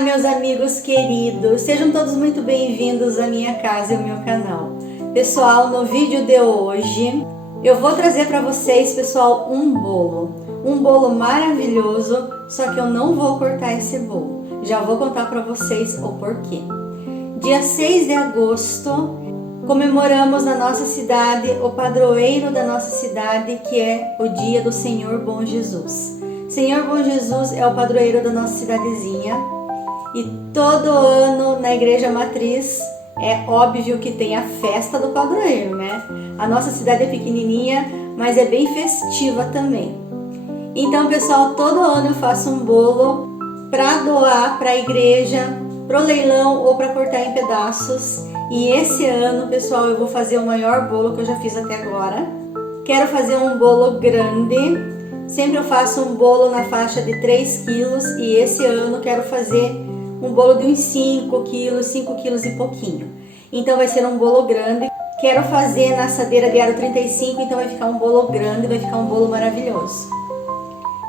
Olá, meus amigos queridos, sejam todos muito bem-vindos à minha casa e ao meu canal. Pessoal, no vídeo de hoje eu vou trazer para vocês, pessoal, um bolo maravilhoso, só que eu não vou cortar esse bolo. Já vou contar para vocês o porquê. Dia 6 de agosto, comemoramos na nossa cidade o padroeiro da nossa cidade, que é o dia do Senhor Bom Jesus. Senhor Bom Jesus é o padroeiro da nossa cidadezinha e todo ano na igreja matriz é óbvio que tem a festa do padroeiro, né? A nossa cidade é pequenininha, mas é bem festiva também. Então, pessoal, todo ano eu faço um bolo para doar para a igreja, pro leilão ou para cortar em pedaços. E esse ano, pessoal, eu vou fazer o maior bolo que eu já fiz até agora. Quero fazer um bolo grande. Sempre eu faço um bolo na faixa de 3 quilos e esse ano quero fazer um bolo de uns 5 quilos e pouquinho. Então vai ser um bolo grande. Quero fazer na assadeira de aro 35, então vai ficar um bolo grande, vai ficar um bolo maravilhoso.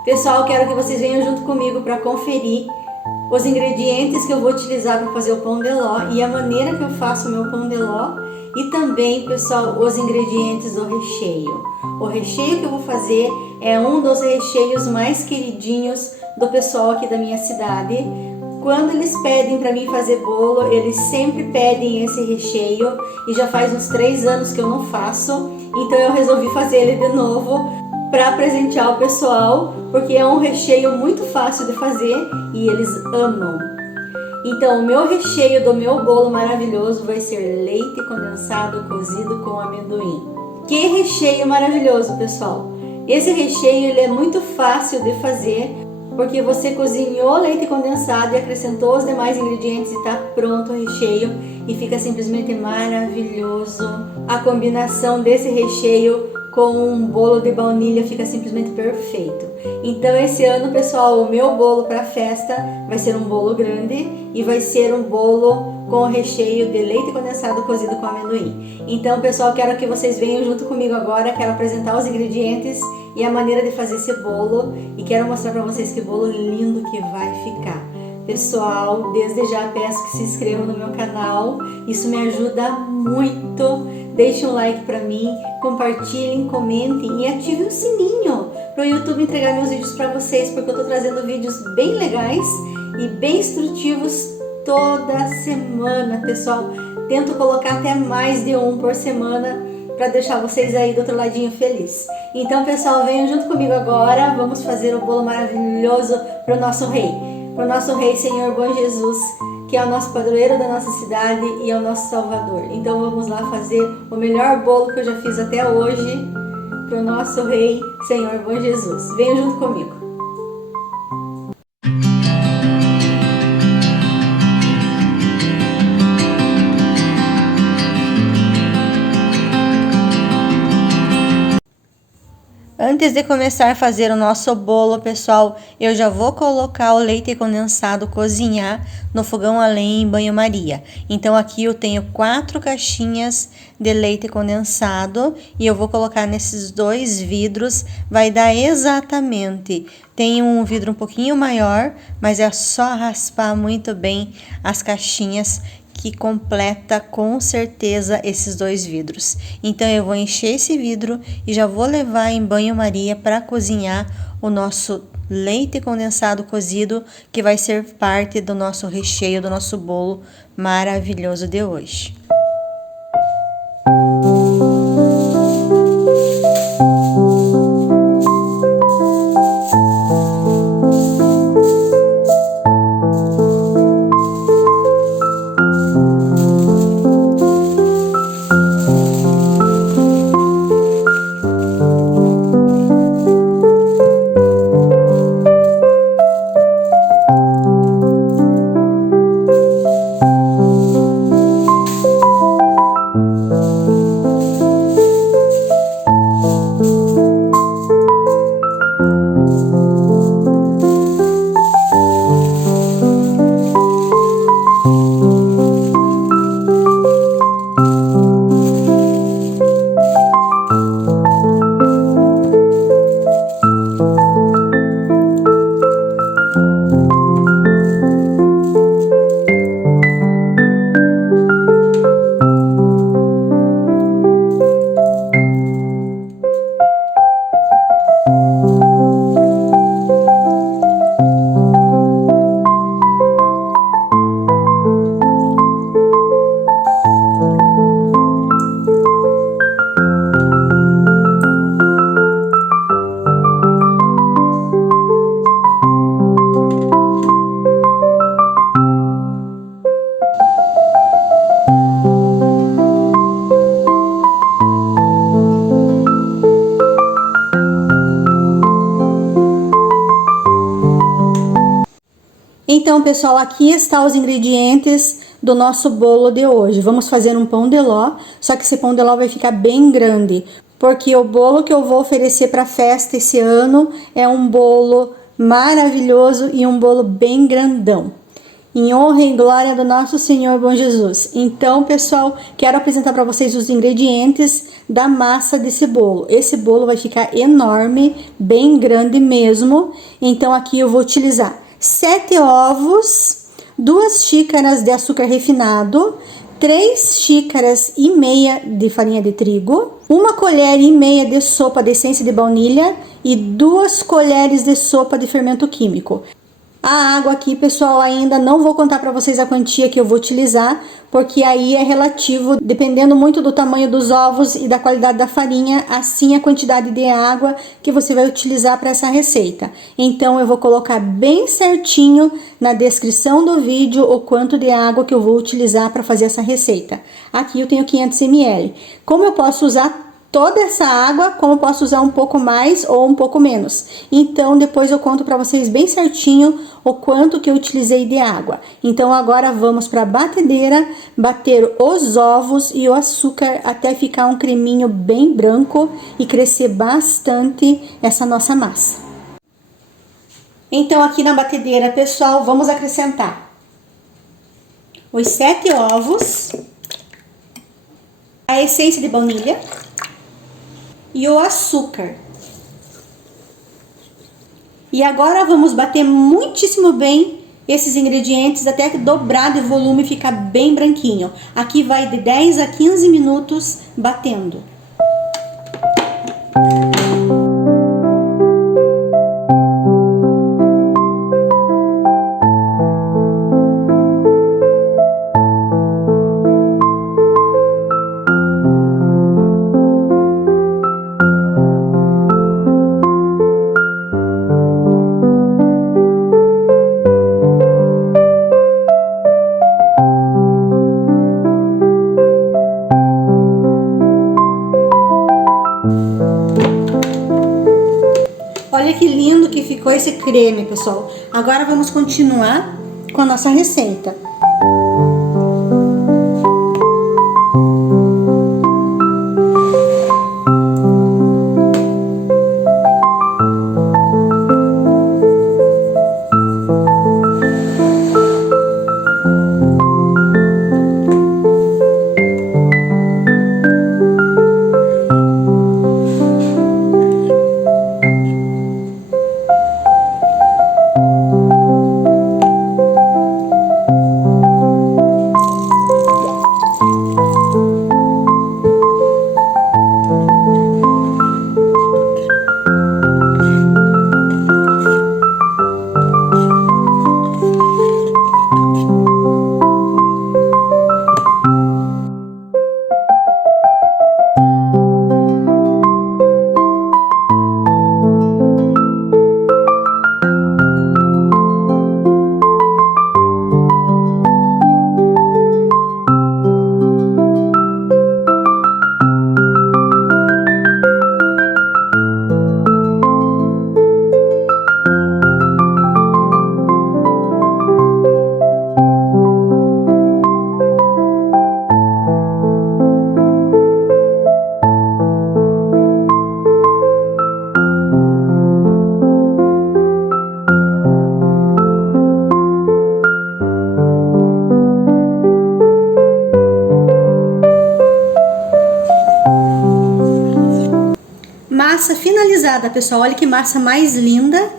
Pessoal, quero que vocês venham junto comigo para conferir os ingredientes que eu vou utilizar para fazer o pão de ló e a maneira que eu faço o meu pão de ló. E também, pessoal, os ingredientes do recheio. O recheio que eu vou fazer é um dos recheios mais queridinhos do pessoal aqui da minha cidade. Quando eles pedem para mim fazer bolo, eles sempre pedem esse recheio e já faz uns 3 anos que eu não faço. Então eu resolvi fazer ele de novo para presentear o pessoal, porque é um recheio muito fácil de fazer e eles amam. Então, o meu recheio do meu bolo maravilhoso vai ser leite condensado cozido com amendoim. Que recheio maravilhoso, pessoal! Esse recheio ele é muito fácil de fazer, porque você cozinhou leite condensado e acrescentou os demais ingredientes e está pronto o recheio e fica simplesmente maravilhoso. A combinação desse recheio com um bolo de baunilha fica simplesmente perfeito. Então esse ano, pessoal, o meu bolo para festa vai ser um bolo grande e vai ser um bolo com recheio de leite condensado cozido com amendoim. Então, pessoal, quero que vocês venham junto comigo agora, quero apresentar os ingredientes e a maneira de fazer esse bolo e quero mostrar para vocês que bolo lindo que vai ficar. Pessoal, desde já peço que se inscrevam no meu canal, isso me ajuda muito. Deixe um like para mim, compartilhem, comentem e ativem o sininho para o YouTube entregar meus vídeos para vocês, porque eu estou trazendo vídeos bem legais e bem instrutivos toda semana, pessoal. Tento colocar até mais de um por semana para deixar vocês aí do outro ladinho feliz. Então, pessoal, venham junto comigo agora, vamos fazer o bolo maravilhoso para o nosso rei. Para o nosso rei, Senhor Bom Jesus, que é o nosso padroeiro da nossa cidade e é o nosso salvador. Então vamos lá fazer o melhor bolo que eu já fiz até hoje para o nosso rei, Senhor Bom Jesus. Venham junto comigo. Antes de começar a fazer o nosso bolo, pessoal, eu já vou colocar o leite condensado cozinhar no fogão a lenha em banho-maria. Então aqui eu tenho 4 caixinhas de leite condensado e eu vou colocar nesses 2 vidros, vai dar exatamente. Tem um vidro um pouquinho maior, mas é só raspar muito bem as caixinhas que completa com certeza esses 2 vidros. Então eu vou encher esse vidro e já vou levar em banho-maria para cozinhar o nosso leite condensado cozido, que vai ser parte do nosso recheio do nosso bolo maravilhoso de hoje. Então, pessoal, aqui estão os ingredientes do nosso bolo de hoje. Vamos fazer um pão de ló, só que esse pão de ló vai ficar bem grande, porque o bolo que eu vou oferecer para a festa esse ano é um bolo maravilhoso e um bolo bem grandão, em honra e glória do nosso Senhor bom Jesus. Então, pessoal, quero apresentar para vocês os ingredientes da massa desse bolo. Esse bolo vai ficar enorme, bem grande mesmo. Então, aqui eu vou utilizar 7 ovos, 2 xícaras de açúcar refinado, 3 xícaras e meia de farinha de trigo, 1 colher e meia de sopa de essência de baunilha e 2 colheres de sopa de fermento químico. A água aqui, pessoal, ainda não vou contar para vocês a quantia que eu vou utilizar, porque aí é relativo, dependendo muito do tamanho dos ovos e da qualidade da farinha, assim a quantidade de água que você vai utilizar para essa receita. Então, eu vou colocar bem certinho na descrição do vídeo o quanto de água que eu vou utilizar para fazer essa receita. Aqui eu tenho 500 ml. Como eu posso usar toda essa água, como posso usar um pouco mais ou um pouco menos. Então, depois eu conto para vocês bem certinho o quanto que eu utilizei de água. Então, agora vamos para a batedeira, bater os ovos e o açúcar até ficar um creminho bem branco e crescer bastante essa nossa massa. Então, aqui na batedeira, pessoal, vamos acrescentar os 7 ovos, a essência de baunilha e o açúcar. E agora vamos bater muitíssimo bem esses ingredientes até dobrar de volume e ficar bem branquinho. Aqui vai de 10 a 15 minutos batendo. Olha que lindo que ficou esse creme, pessoal. Agora vamos continuar com a nossa receita. Massa finalizada, pessoal. Olha que massa mais linda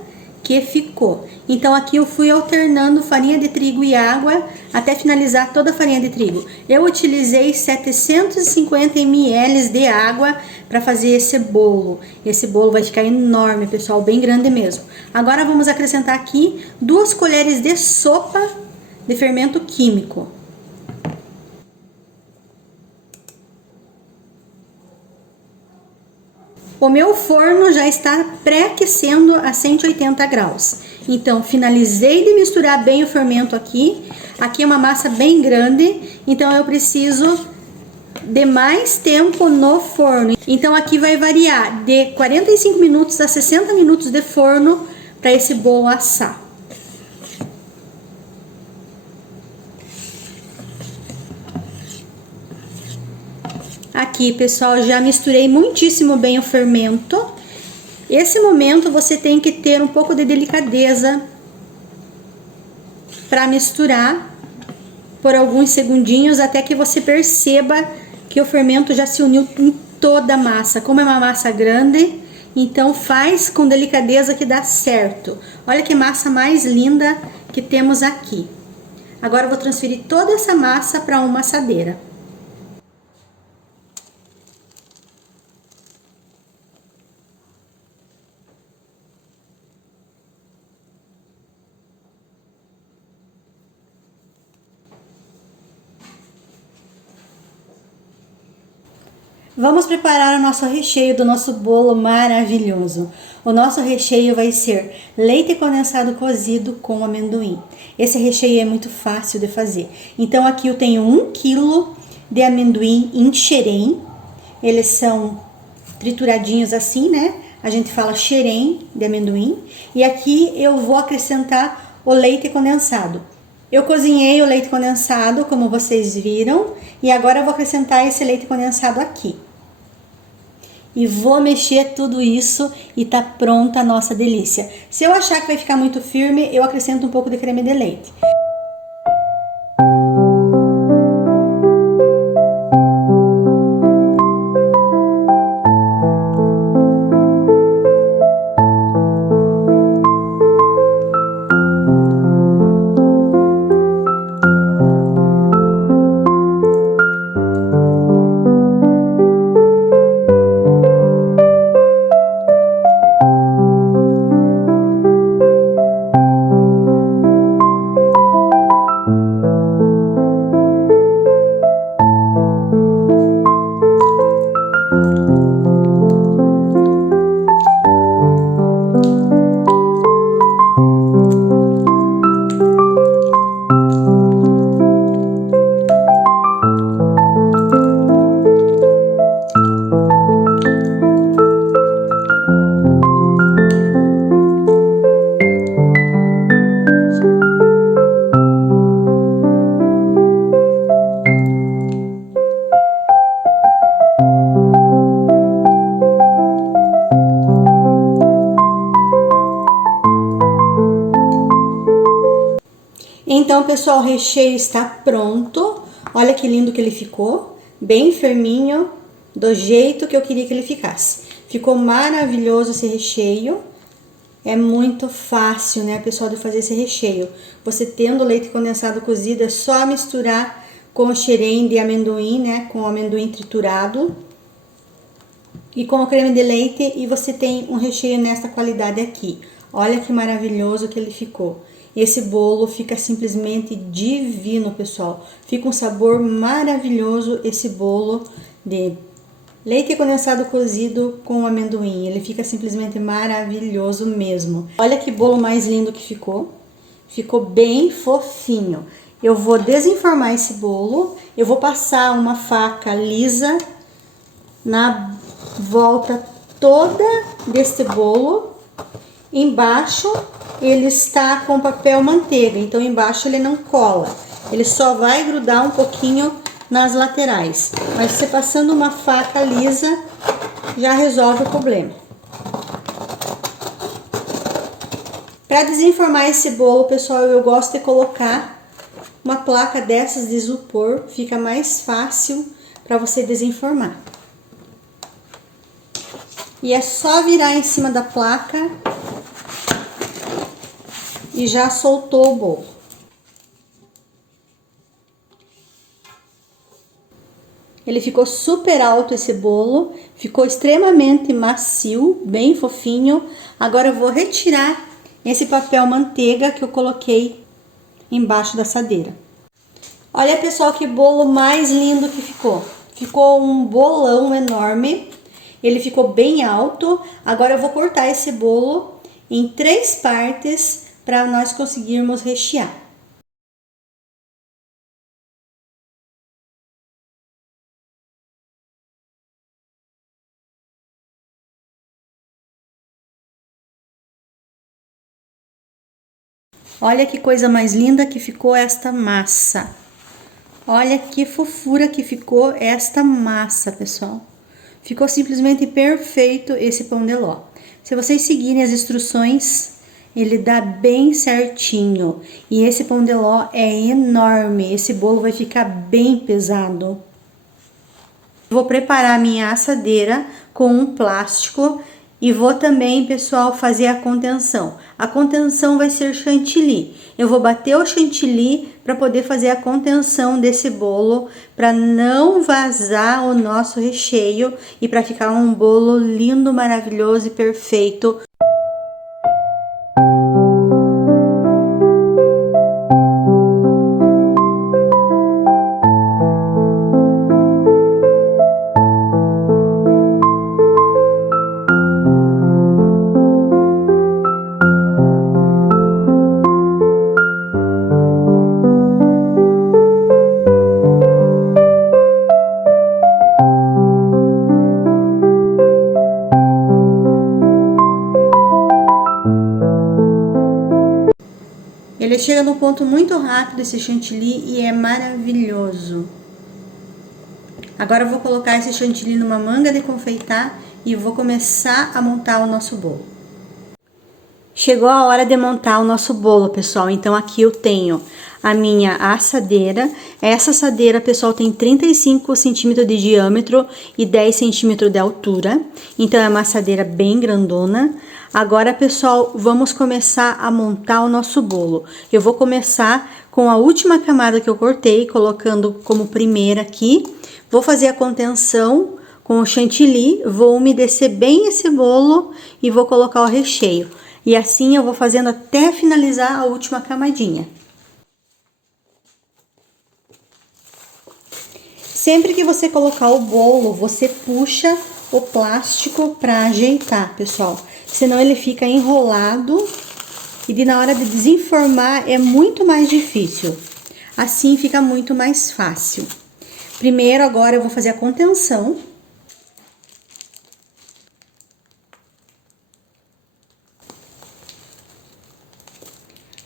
que ficou. Então, aqui eu fui alternando farinha de trigo e água até finalizar toda a farinha de trigo. Eu utilizei 750 ml de água para fazer esse bolo. Esse bolo vai ficar enorme, pessoal, bem grande mesmo. Agora, vamos acrescentar aqui 2 colheres de sopa de fermento químico. O meu forno já está pré-aquecendo a 180 graus. Então, finalizei de misturar bem o fermento aqui. Aqui é uma massa bem grande, então eu preciso de mais tempo no forno. Então, aqui vai variar de 45 minutos a 60 minutos de forno para esse bolo assar. Aqui, pessoal, já misturei muitíssimo bem o fermento. Esse momento você tem que ter um pouco de delicadeza para misturar por alguns segundinhos até que você perceba que o fermento já se uniu em toda a massa. Como é uma massa grande, então faz com delicadeza que dá certo. Olha que massa mais linda que temos aqui. Agora eu vou transferir toda essa massa para uma assadeira. Vamos preparar o nosso recheio do nosso bolo maravilhoso. O nosso recheio vai ser leite condensado cozido com amendoim. Esse recheio é muito fácil de fazer. Então aqui eu tenho 1 kg de amendoim em xerém. Eles são trituradinhos assim, né? A gente fala xerém de amendoim. E aqui eu vou acrescentar o leite condensado. Eu cozinhei o leite condensado, como vocês viram, e agora eu vou acrescentar esse leite condensado aqui. E vou mexer tudo isso e tá pronta a nossa delícia. Se eu achar que vai ficar muito firme, eu acrescento um pouco de creme de leite. Então, pessoal, o recheio está pronto. Olha que lindo que ele ficou. Bem firminho, do jeito que eu queria que ele ficasse. Ficou maravilhoso esse recheio. É muito fácil, né, pessoal, de fazer esse recheio. Você tendo leite condensado cozido, é só misturar com o xerém de amendoim, né, com o amendoim triturado. E com o creme de leite, e você tem um recheio nessa qualidade aqui. Olha que maravilhoso que ele ficou. Esse bolo fica simplesmente divino, pessoal. Fica um sabor maravilhoso esse bolo de leite condensado cozido com amendoim. Ele fica simplesmente maravilhoso mesmo. Olha que bolo mais lindo que ficou. Ficou bem fofinho. Eu vou desenformar esse bolo. Eu vou passar uma faca lisa na volta toda deste bolo. Embaixo ele está com papel manteiga, então embaixo ele não cola, ele só vai grudar um pouquinho nas laterais, mas você passando uma faca lisa já resolve o problema. Para desenformar esse bolo, pessoal, eu gosto de colocar uma placa dessas de isopor, fica mais fácil para você desenformar. E é só virar em cima da placa e já soltou o bolo. Ele ficou super alto esse bolo, ficou extremamente macio, bem fofinho. Agora eu vou retirar esse papel manteiga que eu coloquei embaixo da assadeira. Olha, pessoal, que bolo mais lindo que ficou. Ficou um bolão enorme, ele ficou bem alto. Agora eu vou cortar esse bolo em 3 partes para nós conseguirmos rechear. Olha que coisa mais linda que ficou esta massa. Olha que fofura que ficou esta massa, pessoal. Ficou simplesmente perfeito esse pão de ló. Se vocês seguirem as instruções, ele dá bem certinho. E esse pão de ló é enorme. Esse bolo vai ficar bem pesado. Vou preparar minha assadeira com um plástico e vou também, pessoal, fazer a contenção. A contenção vai ser chantilly. Eu vou bater o chantilly para poder fazer a contenção desse bolo, para não vazar o nosso recheio e para ficar um bolo lindo, maravilhoso e perfeito. Ele chega no ponto muito rápido, esse chantilly, e é maravilhoso. Agora eu vou colocar esse chantilly numa manga de confeitar e vou começar a montar o nosso bolo. Chegou a hora de montar o nosso bolo, pessoal. Então aqui eu tenho a minha assadeira. Essa assadeira, pessoal, tem 35 centímetros de diâmetro e 10 centímetros de altura. Então é uma assadeira bem grandona. Agora, pessoal, vamos começar a montar o nosso bolo. Eu vou começar com a última camada que eu cortei, colocando como primeira aqui. Vou fazer a contenção com o chantilly, vou umedecer bem esse bolo e vou colocar o recheio. E assim eu vou fazendo até finalizar a última camadinha. Sempre que você colocar o bolo, você puxa o plástico para ajeitar, pessoal. Senão ele fica enrolado e na hora de desenformar é muito mais difícil. Assim fica muito mais fácil. Primeiro, agora eu vou fazer a contenção.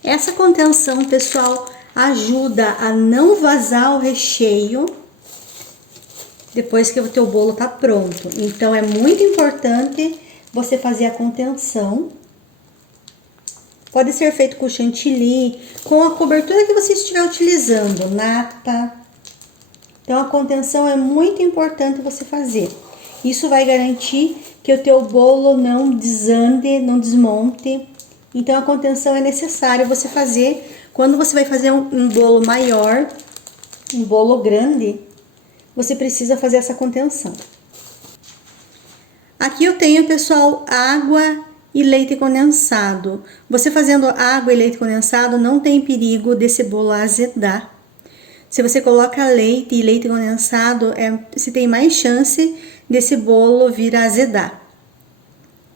Essa contenção, pessoal, ajuda a não vazar o recheio depois que o teu bolo tá pronto. Então, é muito importante você fazer a contenção. Pode ser feito com chantilly, com a cobertura que você estiver utilizando, nata. Então, a contenção é muito importante você fazer. Isso vai garantir que o teu bolo não desande, não desmonte. Então, a contenção é necessário você fazer. Quando você vai fazer um bolo maior, um bolo grande, você precisa fazer essa contenção. Aqui eu tenho, pessoal, água e leite condensado. Você fazendo água e leite condensado, não tem perigo desse bolo azedar. Se você coloca leite e leite condensado, você tem mais chance desse bolo vir a azedar.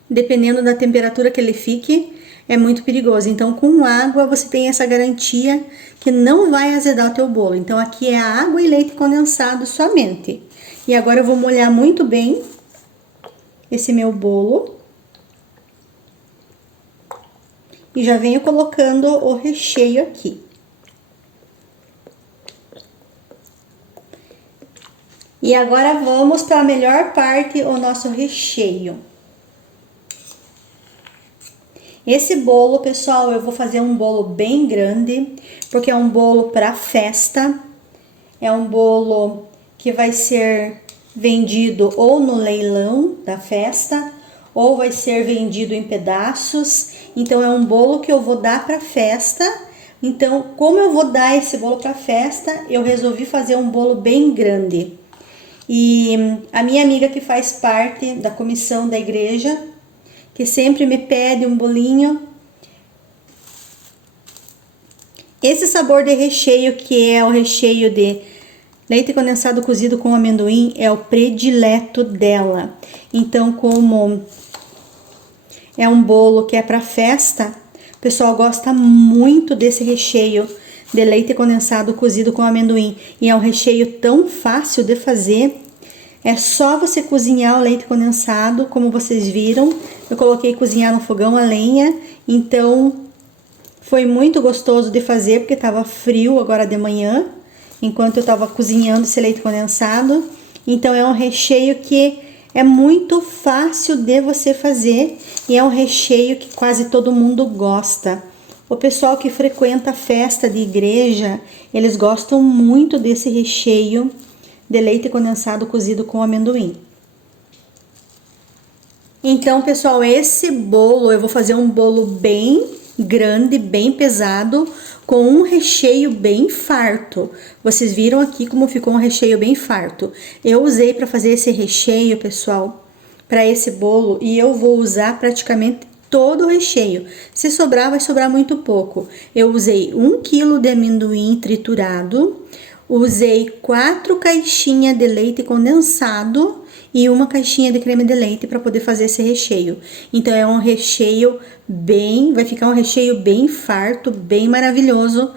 Dependendo da temperatura que ele fique, é muito perigoso. Então, com água, você tem essa garantia que não vai azedar o teu bolo. Então, aqui é água e leite condensado somente. E agora eu vou molhar muito bem esse meu bolo. E já venho colocando o recheio aqui. E agora vamos para a melhor parte, o nosso recheio. Esse bolo, pessoal, eu vou fazer um bolo bem grande, porque é um bolo para festa. É um bolo que vai ser vendido ou no leilão da festa, ou vai ser vendido em pedaços. Então, é um bolo que eu vou dar para festa. Então, como eu vou dar esse bolo para festa, eu resolvi fazer um bolo bem grande. E a minha amiga que faz parte da comissão da igreja, que sempre me pede um bolinho. Esse sabor de recheio, que é o recheio de leite condensado cozido com amendoim, é o predileto dela. Então, como é um bolo que é para festa, o pessoal gosta muito desse recheio de leite condensado cozido com amendoim. E é um recheio tão fácil de fazer. É só você cozinhar o leite condensado, como vocês viram. Eu coloquei cozinhar no fogão a lenha, então foi muito gostoso de fazer, porque estava frio agora de manhã. enquanto eu estava cozinhando esse leite condensado. Então é um recheio que é muito fácil de você fazer e é um recheio que quase todo mundo gosta. O pessoal que frequenta festa de igreja, eles gostam muito desse recheio de leite condensado cozido com amendoim. Então, pessoal, esse bolo, eu vou fazer um bolo bem grande, bem pesado, com um recheio bem farto. Vocês viram aqui como ficou um recheio bem farto. Eu usei para fazer esse recheio, pessoal, para esse bolo, e eu vou usar praticamente todo o recheio. Se sobrar, vai sobrar muito pouco. Eu usei 1 kg de amendoim triturado, usei 4 caixinhas de leite condensado e uma caixinha de creme de leite para poder fazer esse recheio. Então é um recheio vai ficar um recheio bem farto, bem maravilhoso,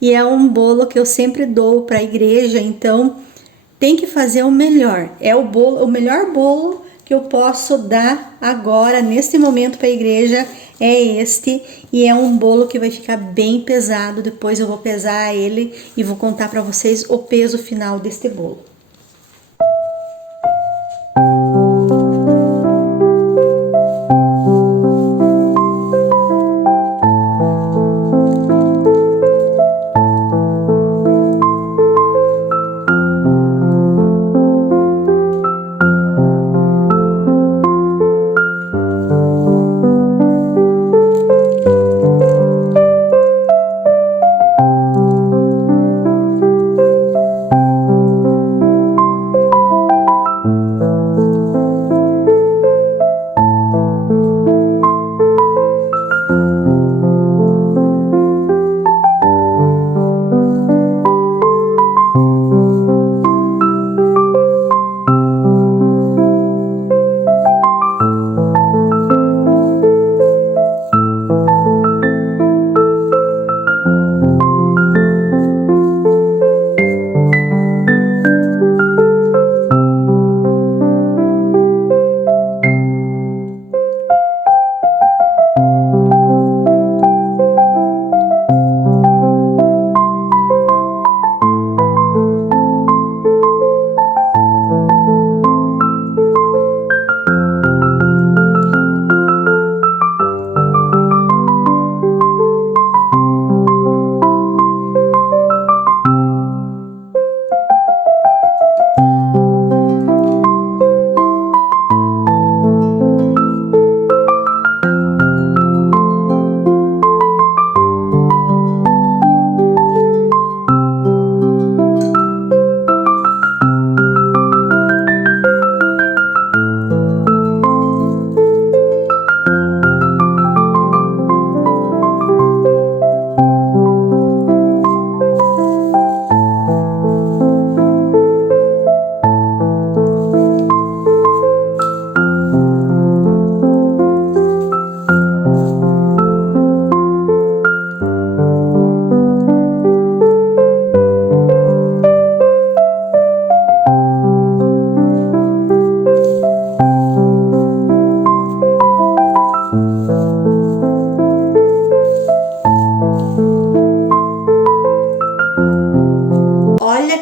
e é um bolo que eu sempre dou para a igreja, então tem que fazer o melhor. É o melhor bolo que eu posso dar agora neste momento para a igreja é este, e é um bolo que vai ficar bem pesado. Depois eu vou pesar ele e vou contar para vocês o peso final deste bolo.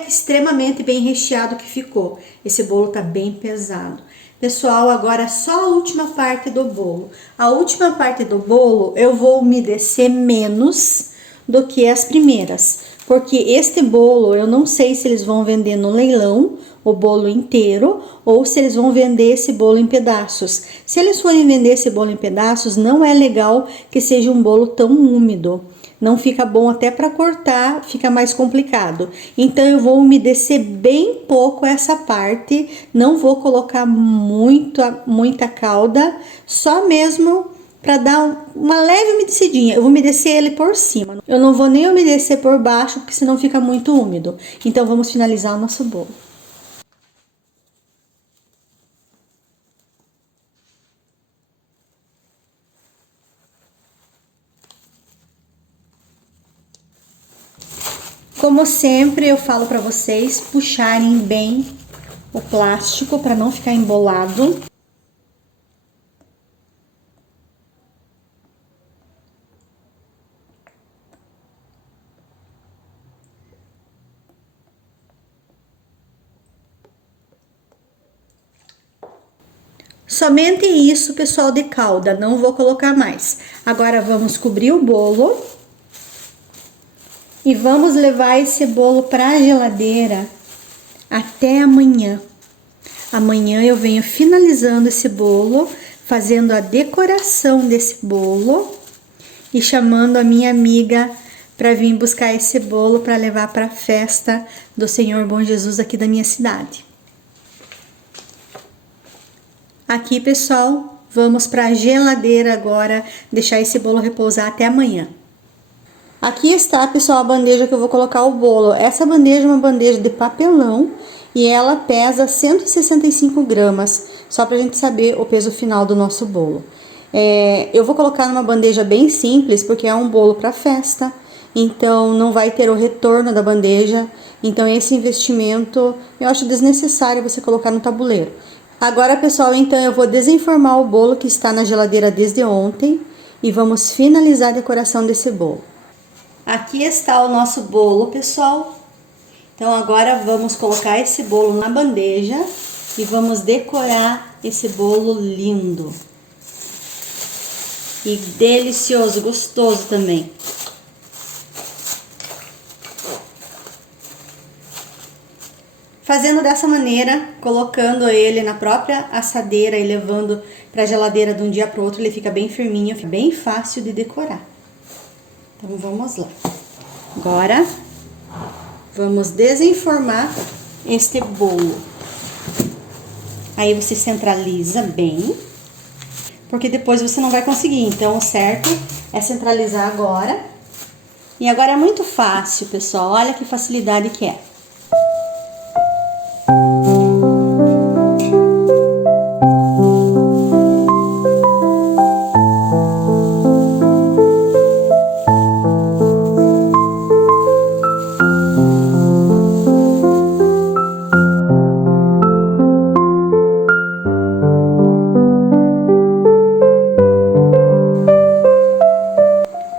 Extremamente bem recheado que ficou. Esse bolo tá bem pesado. Pessoal, agora só a última parte do bolo. A última parte do bolo eu vou umedecer menos do que as primeiras, porque este bolo eu não sei se eles vão vender no leilão o bolo inteiro ou se eles vão vender esse bolo em pedaços. Se eles forem vender esse bolo em pedaços, não é legal que seja um bolo tão úmido. Não fica bom, até para cortar fica mais complicado. Então eu vou umedecer bem pouco essa parte, não vou colocar muita calda, só mesmo para dar uma leve umedecidinha. Eu vou umedecer ele por cima. Eu não vou nem umedecer por baixo, porque senão fica muito úmido. Então vamos finalizar o nosso bolo. Como sempre, eu falo para vocês puxarem bem o plástico para não ficar embolado. Somente isso, pessoal, de calda, não vou colocar mais. Agora vamos cobrir o bolo e vamos levar esse bolo para a geladeira até amanhã. Amanhã eu venho finalizando esse bolo, fazendo a decoração desse bolo e chamando a minha amiga para vir buscar esse bolo para levar para a festa do Senhor Bom Jesus aqui da minha cidade. Aqui, pessoal, vamos para a geladeira agora, deixar esse bolo repousar até amanhã. Aqui está, pessoal, a bandeja que eu vou colocar o bolo. Essa bandeja é uma bandeja de papelão e ela pesa 165 gramas, só para a gente saber o peso final do nosso bolo. Eu vou colocar numa bandeja bem simples, porque é um bolo para festa, então não vai ter o retorno da bandeja. Então esse investimento eu acho desnecessário você colocar no tabuleiro. Agora, pessoal, então eu vou desenformar o bolo que está na geladeira desde ontem e vamos finalizar a decoração desse bolo. Aqui está o nosso bolo, pessoal. Então agora vamos colocar esse bolo na bandeja e vamos decorar esse bolo lindo e delicioso, gostoso também. Fazendo dessa maneira, colocando ele na própria assadeira e levando para a geladeira de um dia para o outro, ele fica bem firminho, fica bem fácil de decorar. Então vamos lá. Agora vamos desenformar este bolo. Aí você centraliza bem, porque depois você não vai conseguir. Então o certo é centralizar agora. E agora é muito fácil, pessoal. Olha que facilidade que é.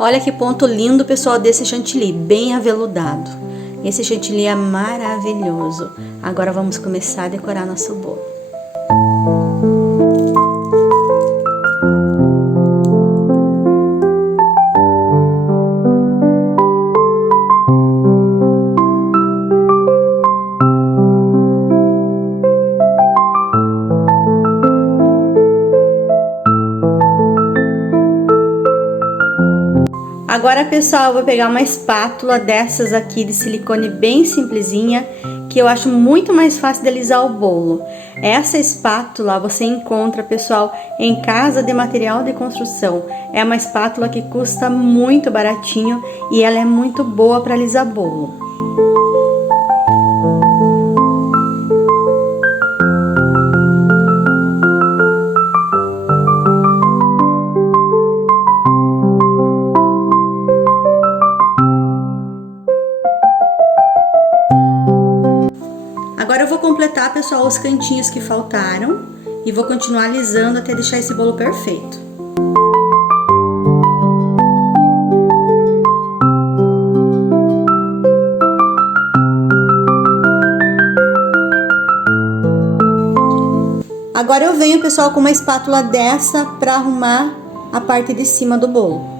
Olha que ponto lindo, pessoal, desse chantilly, bem aveludado. Esse chantilly é maravilhoso. Agora vamos começar a decorar nosso bolo. Agora, pessoal, eu vou pegar uma espátula dessas aqui de silicone bem simplesinha, que eu acho muito mais fácil de alisar o bolo. Essa espátula você encontra, pessoal, em casa de material de construção. É uma espátula que custa muito baratinho e ela é muito boa para alisar bolo. Agora eu vou completar, pessoal, os cantinhos que faltaram e vou continuar alisando até deixar esse bolo perfeito. Agora eu venho, pessoal, com uma espátula dessa para arrumar a parte de cima do bolo.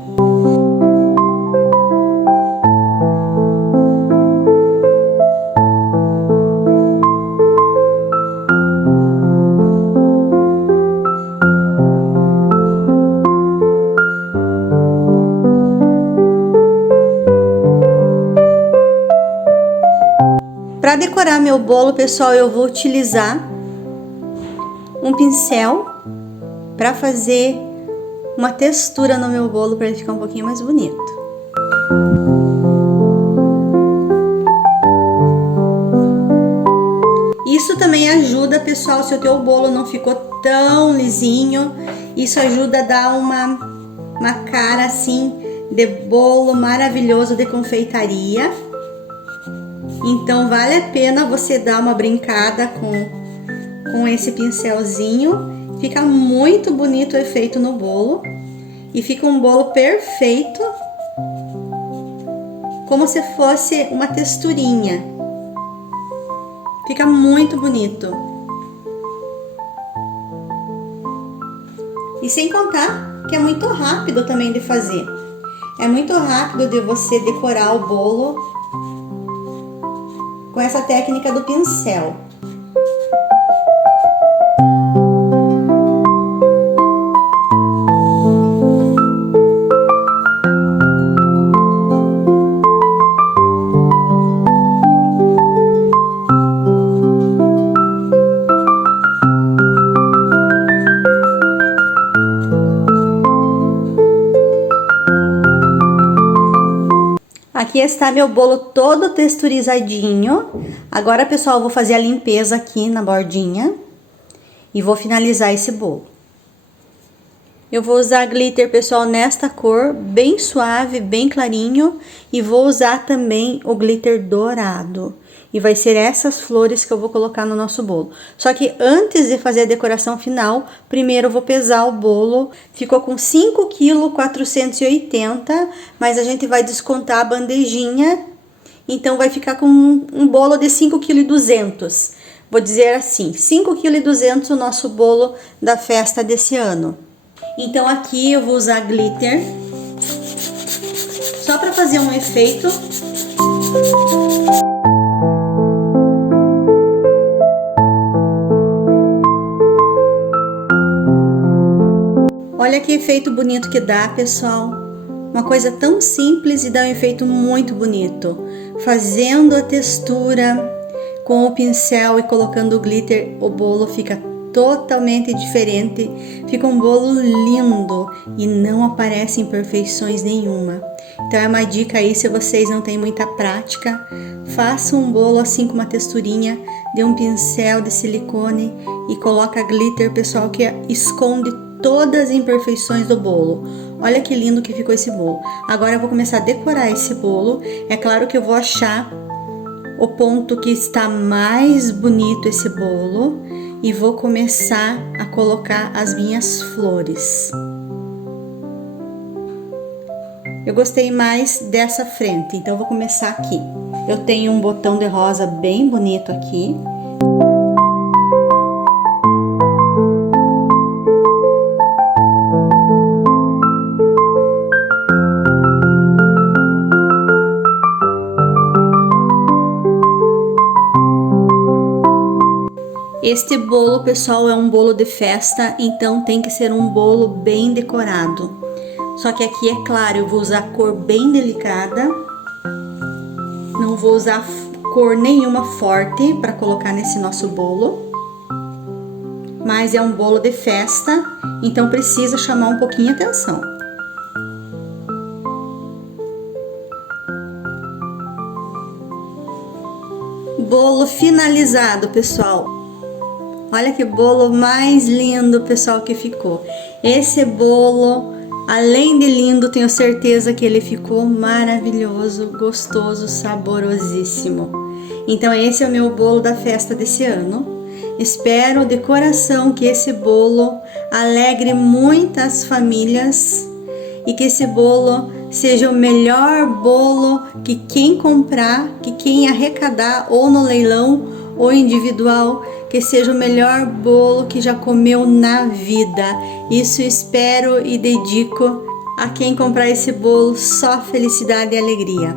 Para decorar meu bolo, pessoal, eu vou utilizar um pincel para fazer uma textura no meu bolo para ele ficar um pouquinho mais bonito. Isso também ajuda, pessoal, se o teu bolo não ficou tão lisinho, isso ajuda a dar uma cara assim de bolo maravilhoso de confeitaria. Então vale a pena você dar uma brincada com esse pincelzinho. Fica muito bonito o efeito no bolo e fica um bolo perfeito, como se fosse uma texturinha. Fica muito bonito. E sem contar que é muito rápido também de fazer. É muito rápido de você decorar o bolo com essa técnica do pincel. Aqui está meu bolo todo texturizadinho. Agora, pessoal, eu vou fazer a limpeza aqui na bordinha e vou finalizar esse bolo. Eu vou usar glitter, pessoal, nesta cor, bem suave, bem clarinho, e vou usar também o glitter dourado. E vai ser essas flores que eu vou colocar no nosso bolo. Só que antes de fazer a decoração final, primeiro eu vou pesar o bolo. Ficou com 5,480 kg, mas a gente vai descontar a bandejinha. Então, vai ficar com um bolo de 5,200 kg. Vou dizer assim, 5,200 kg o nosso bolo da festa desse ano. Então, aqui eu vou usar glitter, só para fazer um efeito. Olha que efeito bonito que dá, pessoal. Uma coisa tão simples e dá um efeito muito bonito. Fazendo a textura com o pincel e colocando o glitter, o bolo fica totalmente diferente. Fica um bolo lindo e não aparecem imperfeições nenhuma. Então é uma dica aí, se vocês não têm muita prática, façam um bolo assim com uma texturinha, dê um pincel de silicone e coloca glitter, pessoal, que esconde todas as imperfeições do bolo. Olha que lindo que ficou esse bolo. Agora eu vou começar a decorar esse bolo. É claro que eu vou achar o ponto que está mais bonito esse bolo e vou começar a colocar as minhas flores. Eu gostei mais dessa frente, então eu vou começar aqui. Eu tenho um botão de rosa bem bonito aqui. Este bolo, pessoal, é um bolo de festa, então tem que ser um bolo bem decorado. Só que aqui, é claro, eu vou usar cor bem delicada. Não vou usar cor nenhuma forte para colocar nesse nosso bolo. Mas é um bolo de festa, então precisa chamar um pouquinho a atenção. Bolo finalizado, pessoal. Olha que bolo mais lindo, pessoal, que ficou. Esse bolo, além de lindo, tenho certeza que ele ficou maravilhoso, gostoso, saborosíssimo. Então, esse é o meu bolo da festa desse ano. Espero de coração que esse bolo alegre muitas famílias e que esse bolo seja o melhor bolo que quem comprar, que quem arrecadar ou no leilão ou individual, que seja o melhor bolo que já comeu na vida. Isso espero e dedico a quem comprar esse bolo, só felicidade e alegria.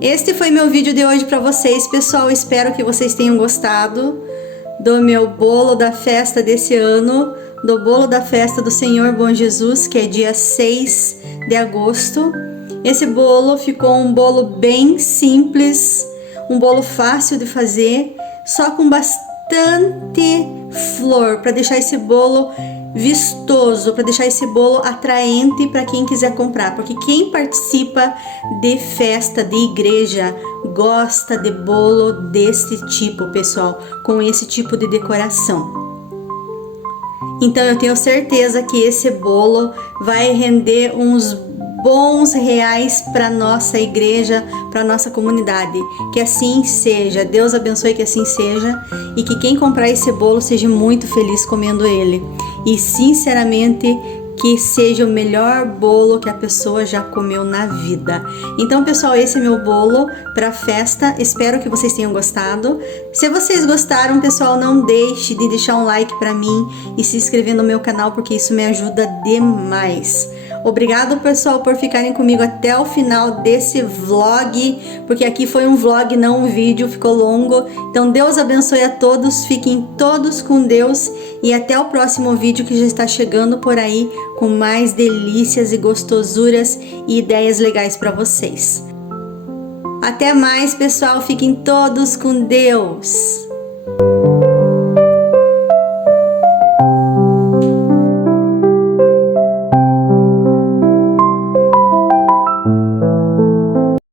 Este foi meu vídeo de hoje para vocês, pessoal. Espero que vocês tenham gostado do meu bolo da festa desse ano, do bolo da festa do Senhor Bom Jesus, que é dia 6 de agosto. Esse bolo ficou um bolo bem simples, um bolo fácil de fazer, só com bastante flor, para deixar esse bolo vistoso, para deixar esse bolo atraente para quem quiser comprar, porque quem participa de festa, de igreja, gosta de bolo desse tipo, pessoal, com esse tipo de decoração. Então eu tenho certeza que esse bolo vai render uns bons reais para nossa igreja, para nossa comunidade. Que assim seja. Deus abençoe que assim seja e que quem comprar esse bolo seja muito feliz comendo ele. E sinceramente que seja o melhor bolo que a pessoa já comeu na vida. Então, pessoal, esse é meu bolo para festa. Espero que vocês tenham gostado. Se vocês gostaram, pessoal, não deixe de deixar um like para mim e se inscrever no meu canal, porque isso me ajuda demais. Obrigado, pessoal, por ficarem comigo até o final desse vlog, porque aqui foi um vlog, não um vídeo, ficou longo. Então, Deus abençoe a todos, fiquem todos com Deus e até o próximo vídeo que já está chegando por aí com mais delícias e gostosuras e ideias legais para vocês. Até mais, pessoal, fiquem todos com Deus!